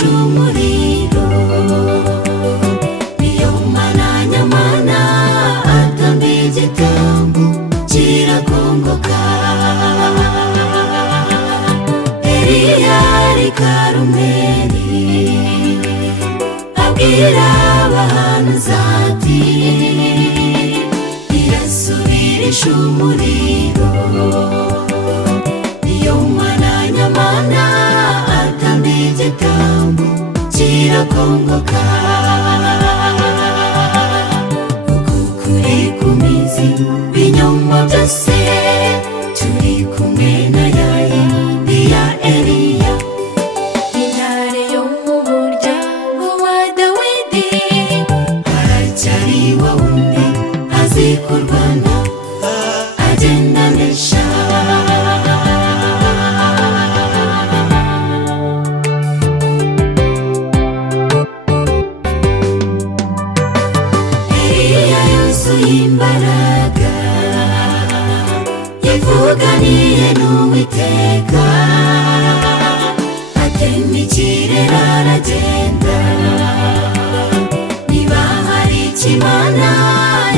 asubirisha umuriro. Niyo mana nyamana atamba igitambo kirakongoka. Eliya ari Karumeli abwira abahanuzi ati irasubirisha umuriro. Niyo mana nyamana atamba igitambo kirakongoka. Ukukuri kumizi binyoma byose turi kumwe na ya Eliya. Intare yo mu muryango wa Dawidi aracyari wa wundi azi kurwana agenda anesha. Eliya yuzuye imbaraga yivuganiye n'Uwiteka, atema ikirere aragenda. Niba hari icyo Imana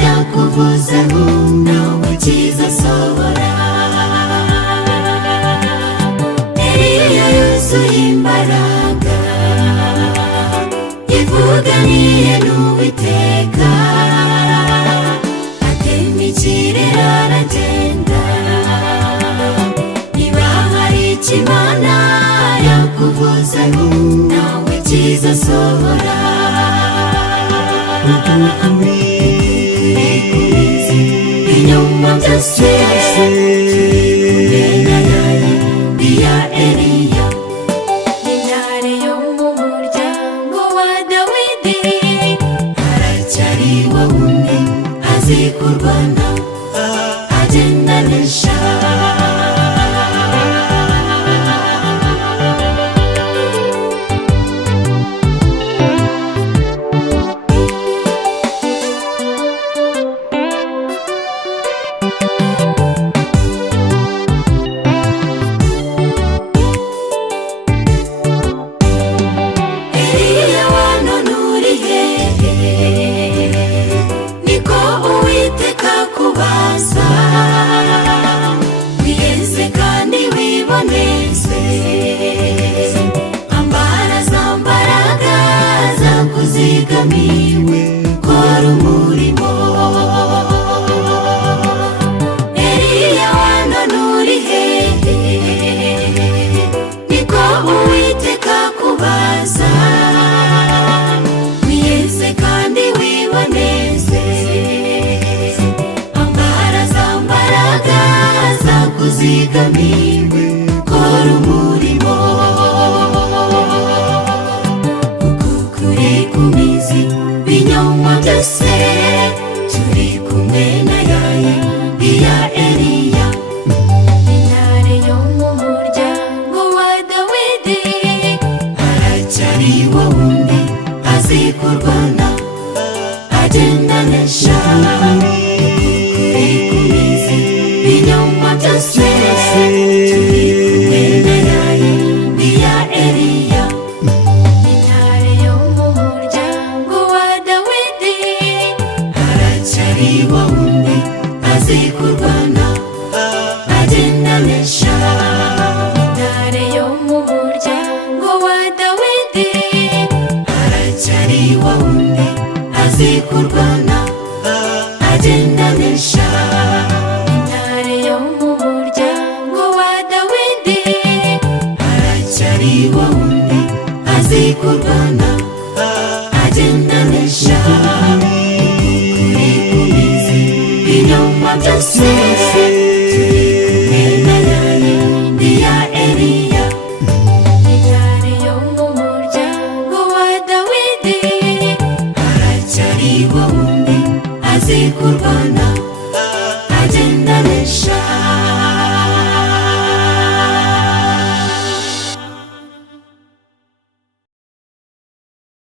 yakuvuzeho nawe kizasohora. Eliya yuzuye imbaraga yivuganiye n'Uwiteka, atema ikirere aragenda. Niba hari icyo Imana yakuvuzeho nawe kizasohora. Ibinyoma byose ya Eliya. Intare yo mu muryango wa Dawidi aracyari wa wundi azi kurwana agenda anesha. Eliya wanone uri hehe? Niko Uwiteka kubaza. Wiyeze kandi wiboneze, ambara za mbaraga zakuzigamiwe, kora umurimo. Eliya wanone uri hehe? Niko Uwiteka kubaza. Wiyeze kandi wiboneze, ambara za mbaraga zakuzigamiwe, kora umurimo. Ukukuri kumizi binyoma byose turi kumwe na ya Eliya. Intare yo mu muryango wa Dawidi aracyari wa wundi azi kurwana agenda anesha. Ukukuri kumizi binyoma byose turi kumwe na ya Eliya. Intare yo mu muryango wa Dawidi aracyari wa wundi azi kurwana agenda anesha. Intare yo mu muryango wa Dawidi aracyari wa wundi azi kurwana agenda anesha. Intare yo mu muryango wa Dawidi aracyari wa wundi azi kurwana agenda anesha. Ukuri kumizi binyoma byose turi kumwe na ya Eliya. Intare yo mu muryango wa Dawidi aracyari wa wundi azi kurwana agenda anesha.